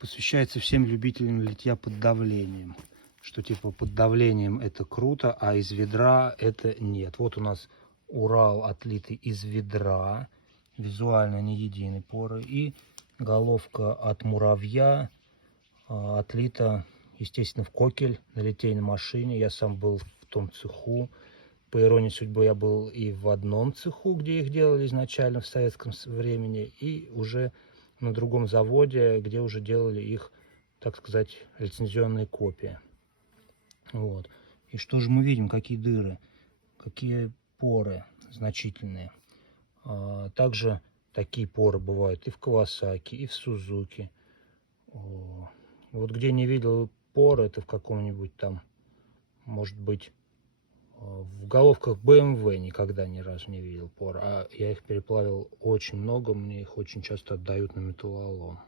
Посвящается всем любителям литья под давлением. Что типа под давлением это круто, а из ведра это нет. Вот у нас Урал отлитый из ведра. Визуально не единые поры. И головка от муравья отлита, естественно, в Кокель на литейной машине. Я сам был в том цеху. По иронии судьбы, я был и в одном цеху, где их делали изначально в советском времени, и уже на другом заводе, где уже делали их, так сказать, лицензионные копии. Вот. И что же мы видим? Какие дыры, какие поры значительные. Также такие поры бывают и в Кавасаки, и в Сузуки. Вот где не видел поры, это в каком-нибудь там, может быть, в головках BMW никогда ни разу не видел пор, а я их переплавил очень много, мне их очень часто отдают на металлолом.